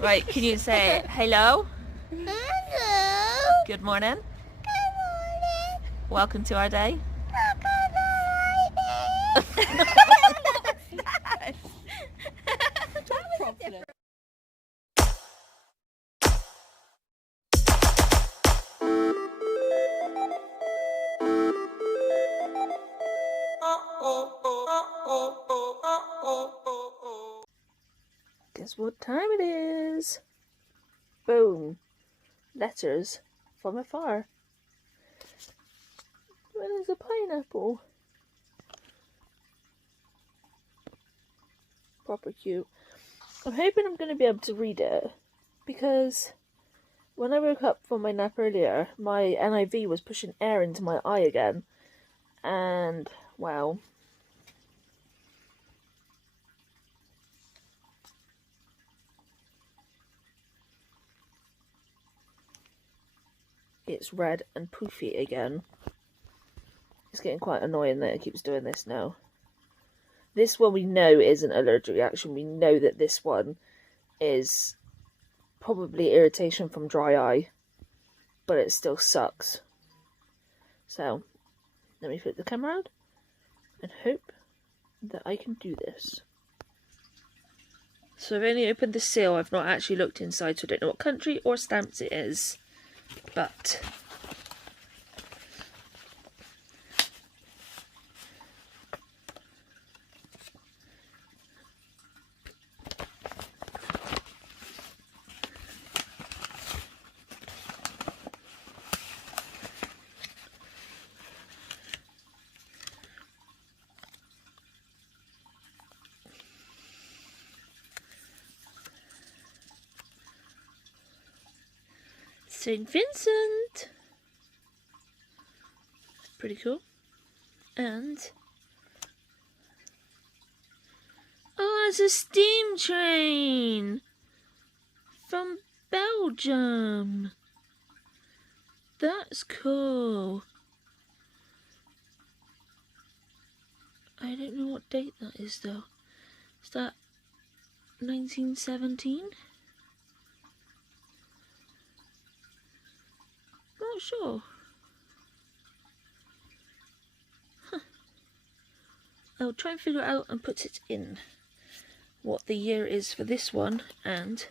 Right, can you say hello? Hello. Good morning. Good morning. Welcome to our day. Guess what time it is? Boom. Letters from Afar. When is a pineapple? Proper cute. I'm hoping I'm going to be able to read it because when I woke up from my nap earlier, my NIV was pushing air into my eye again. And, well, it's red and poofy again. It's getting quite annoying that it keeps doing this now. This one we know isn't allergic reaction. We know that this one is probably irritation from dry eye, but it still sucks. So, let me flip the camera out and hope that I can do this. So I've only opened the seal. I've not actually looked inside, so I don't know what country or stamps it is. But St. Vincent. Pretty cool. And oh, it's a steam train from Belgium. That's cool. I don't know what date that is though. Is that 1917? Not sure. Huh. I'll try and figure it out and put it in what the year is for this one and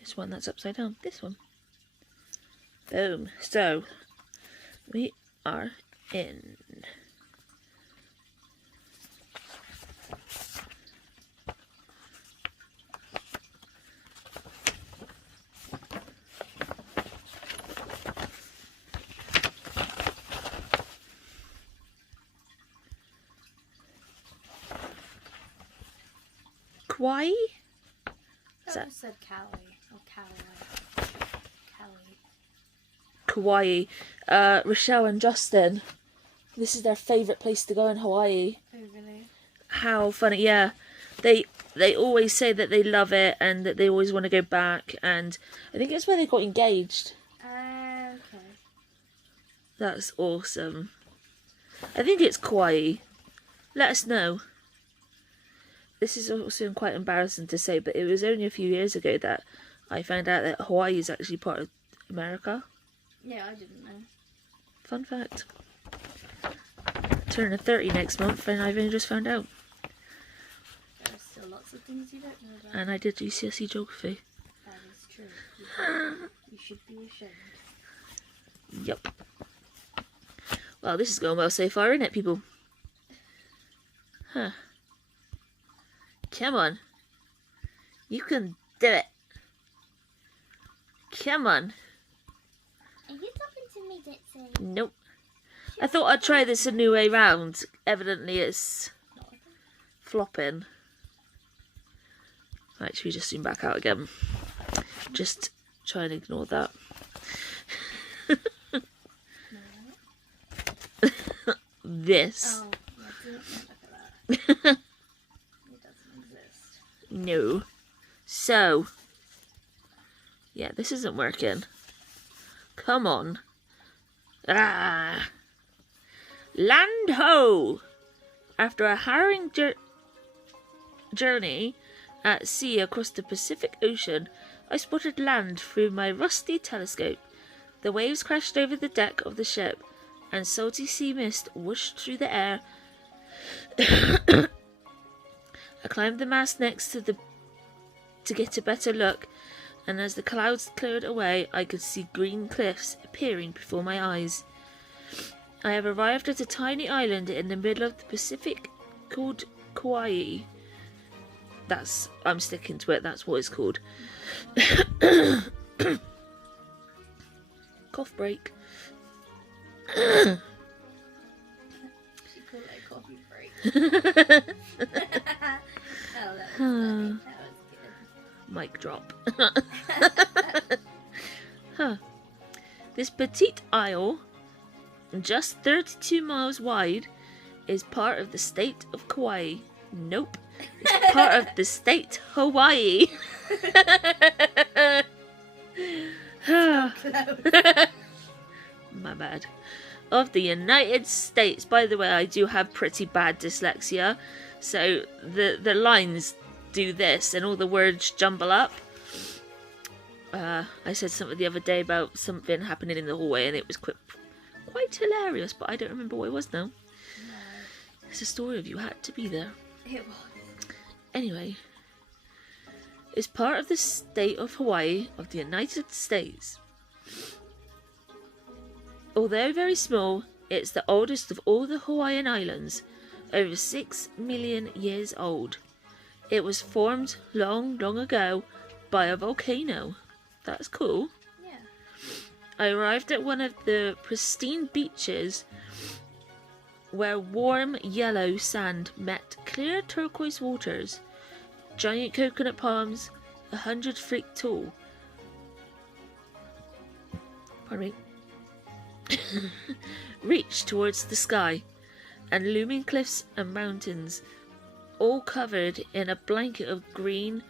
this one that's upside down. This one. Boom. So we are in. Kauai? That said Cali or Cali. Kauai. Rochelle and Justin. This is their favourite place to go in Hawaii. Oh really? How funny, yeah. They always say that they love it and that they always want to go back, and I think it's where they got engaged. Okay. That's awesome. I think it's Kauai. Let us know. This is also quite embarrassing to say, but it was only a few years ago that I found out that Hawaii is actually part of America. Yeah, I didn't know. Fun fact. Turning 30 next month and I've only just found out. There are still lots of things you don't know about. And I did GCSE geography. That is true. You should be ashamed. Yup. Well, this is going well so far, isn't it, people? Huh. Come on. You can do it. Come on. Are you talking to me, Ditsy? Nope. I thought I'd try this a new way round. Evidently it's flopping. Right, should we just zoom back out again? Just try and ignore that. This. Oh, yeah, don't look at that. It doesn't exist. No. So. Yeah, this isn't working. Come on. Ah. Land ho! After a harrowing journey at sea across the Pacific Ocean, I spotted land through my rusty telescope. The waves crashed over the deck of the ship, and salty sea mist whooshed through the air. I climbed the mast next to get a better look, and as the clouds cleared away, I could see green cliffs appearing before my eyes. I have arrived at a tiny island in the middle of the Pacific called Kauai. I'm sticking to it, that's what it's called. Cough break. She called it a coffee break. Oh, that was funny. That was good. Mic drop. This petite isle, just 32 miles wide, is part of the state of Kauai. Nope. It's part of the state Hawaii. My bad. Of the United States. By the way, I do have pretty bad dyslexia, so the lines do this and all the words jumble up. I said something the other day about something happening in the hallway and it was quite hilarious, but I don't remember what it was now. No. It's a story of You Had to Be There. It was. Anyway, it's part of the state of Hawaii of the United States. Although very small, it's the oldest of all the Hawaiian Islands, over 6 million years old. It was formed long, long ago by a volcano. That's cool. Yeah. I arrived at one of the pristine beaches where warm yellow sand met clear turquoise waters. Giant coconut palms, 100 feet tall. Pardon me. Reached towards the sky, and looming cliffs and mountains, all covered in a blanket of green,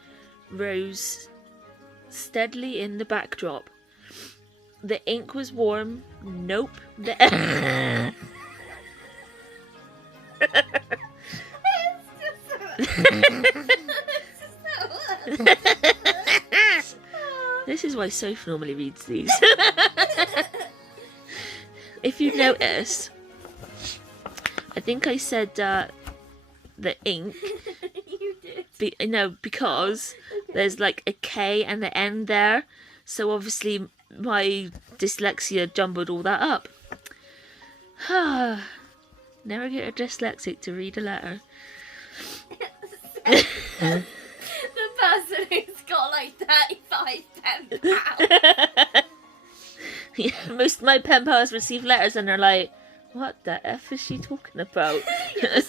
rose steadily in the backdrop. The ink was warm. Nope. This is why Sophie normally reads these. If you notice, I think I said the ink. You did. Because there's like a K and the N there, so obviously my dyslexia jumbled all that up. Never get a dyslexic to read a letter. The person who's got like 35 pen pals. Yeah, most of my pen pals receive letters and they're like, what the F is she talking about? Yes,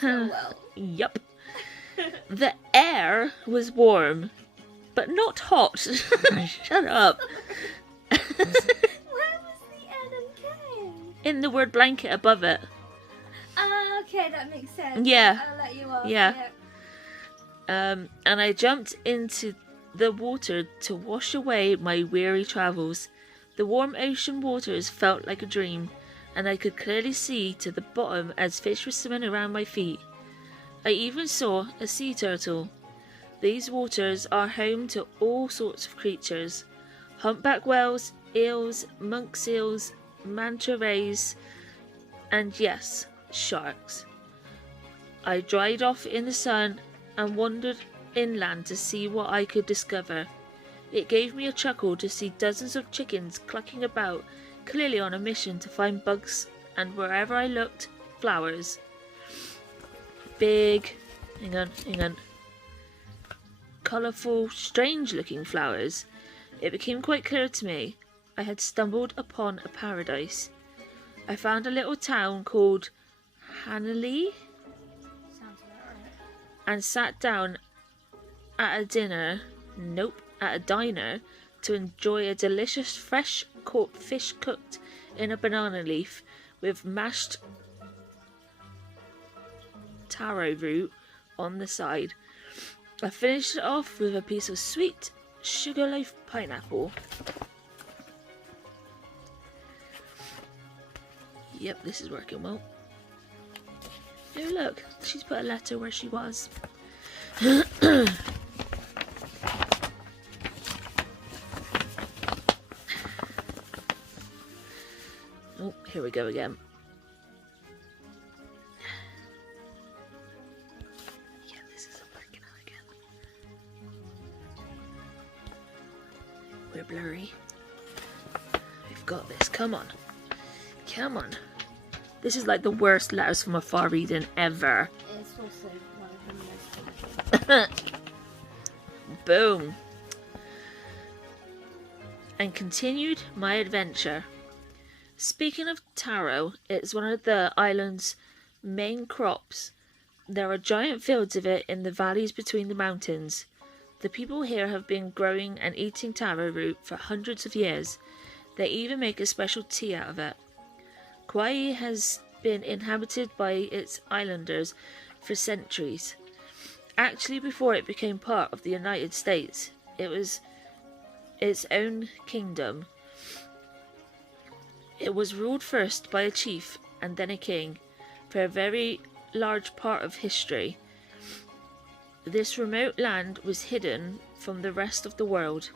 so well. Yup. The air was warm, but not hot. Shut up. Where was the N and K? In the word blanket above it. Okay, that makes sense. Yeah. I'll let you off. Yeah. And I jumped into the water to wash away my weary travels. The warm ocean waters felt like a dream, and I could clearly see to the bottom as fish were swimming around my feet. I even saw a sea turtle. These waters are home to all sorts of creatures. Humpback whales, eels, monk seals, manta rays, and yes, sharks. I dried off in the sun and wandered inland to see what I could discover. It gave me a chuckle to see dozens of chickens clucking about, clearly on a mission to find bugs, and wherever I looked, flowers. Big, hang on, colourful, strange-looking flowers. It became quite clear to me I had stumbled upon a paradise. I found a little town called Hanalei Sounds about right. and sat down at a diner to enjoy a delicious fresh caught fish cooked in a banana leaf with mashed taro root on the side. I finished it off with a piece of sweet sugarloaf pineapple. Yep, this is working well. Oh look, she's put a letter where she was. Oh, here we go again. Yeah, this isn't working out again. We're blurry. We've got this. Come on. Come on. This is like the worst letters from Afar reading ever. It's also one of the most difficult. Boom. And continued my adventure. Speaking of taro, it's one of the island's main crops. There are giant fields of it in the valleys between the mountains. The people here have been growing and eating taro root for hundreds of years. They even make a special tea out of it. Kauai has been inhabited by its islanders for centuries. Actually, before it became part of the United States, it was its own kingdom. It was ruled first by a chief and then a king for a very large part of history. This remote land was hidden from the rest of the world.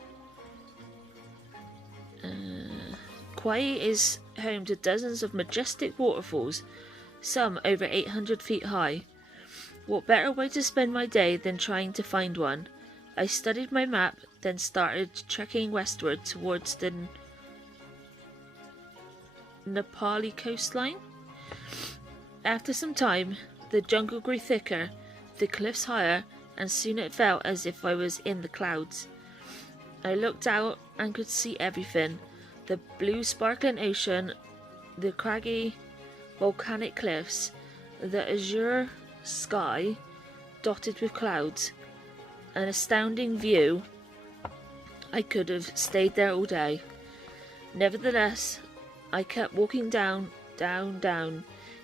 Kauai is home to dozens of majestic waterfalls, some over 800 feet high. What better way to spend my day than trying to find one? I studied my map, then started trekking westward towards the Nepali coastline. After some time, the jungle grew thicker, the cliffs higher, and soon it felt as if I was in the clouds. I looked out and could see everything. The blue sparkling ocean, the craggy volcanic cliffs, the azure sky dotted with clouds. An astounding view. I could have stayed there all day. Nevertheless, I kept walking down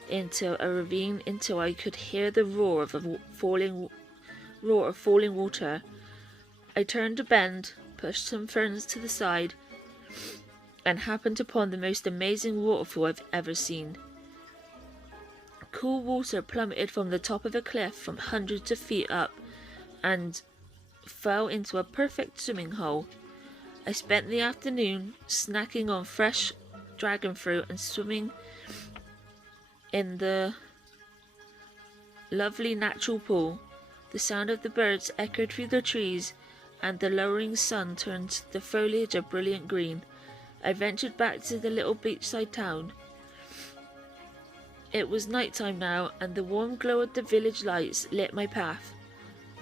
into a ravine until I could hear the roar of falling water. I turned a bend, pushed some ferns to the side, and happened upon the most amazing waterfall I've ever seen. Cool water plummeted from the top of a cliff from hundreds of feet up and fell into a perfect swimming hole. I spent the afternoon snacking on fresh dragon fruit and swimming in the lovely natural pool. The sound of the birds echoed through the trees, and the lowering sun turned the foliage a brilliant green. I ventured back to the little beachside town. It was night time now, and the warm glow of the village lights lit my path.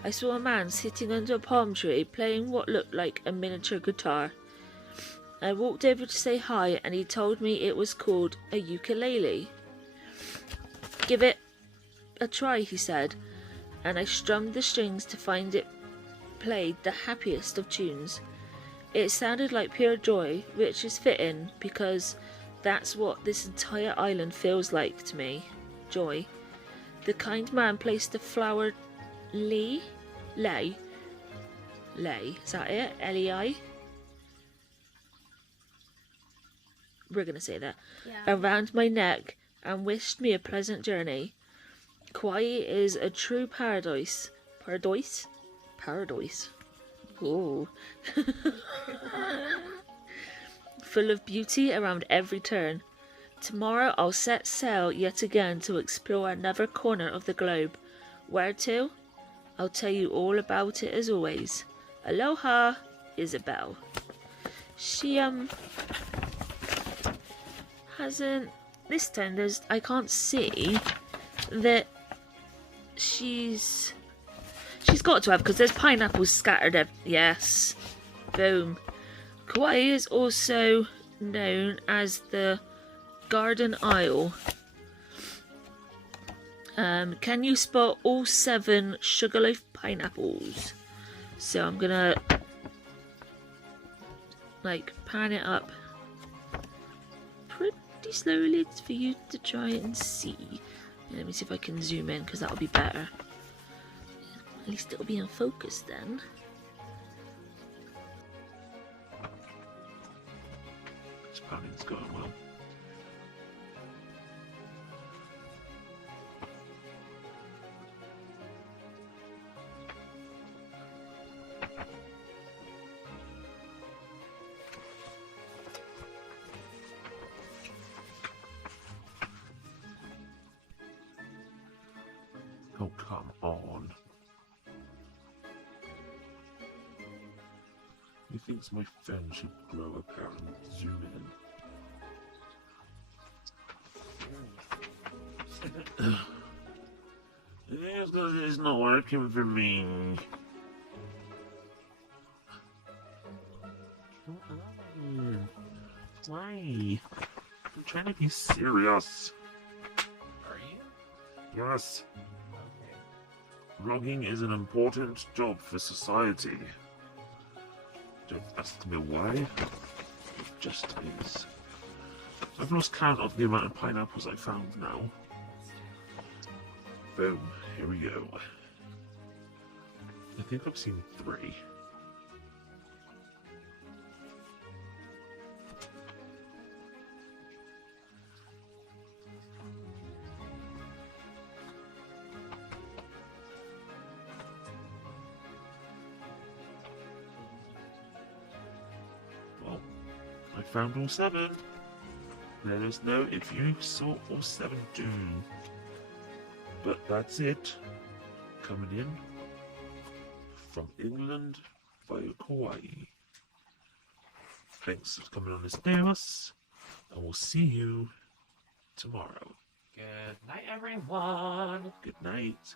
I saw a man sitting under a palm tree playing what looked like a miniature guitar. I walked over to say hi, and he told me it was called a ukulele. Give it a try, he said, and I strummed the strings to find it played the happiest of tunes. It sounded like pure joy, which is fitting because that's what this entire island feels like to me. Joy. The kind man placed a flower lei, is that it? L-E-I? We're gonna say that. Yeah. Around my neck and wished me a pleasant journey. Kauai is a true paradise. Paradise. Ooh. Full of beauty around every turn. Tomorrow I'll set sail yet again to explore another corner of the globe. Where to? I'll tell you all about it as always. Aloha, Isabelle. She hasn't this time. I can't see that she's got to have, because there's pineapples scattered yes, boom. Kauai is also known as the Garden Isle. Can you spot all 7 sugarloaf pineapples? So I'm gonna pan it up pretty slowly for you to try and see. Let me see if I can zoom in, because that'll be better. At least it'll be in focus then. Spamming's going well. Oh, come on. He thinks my phone should grow a pair and zoom in. It's not working for me. Come on. Why? I'm trying to be serious. Are you? Yes. Okay. Vlogging is an important job for society. Don't ask me why. It just is. I've lost count of the amount of pineapples I found now. Boom. Here we go. I think I've seen 3. Well, I found all 7. Let us know if you saw all 7 too. But that's it. Coming in from England via Kauai. Thanks for coming on this day with us, and we'll see you tomorrow. Good night, everyone. Good night.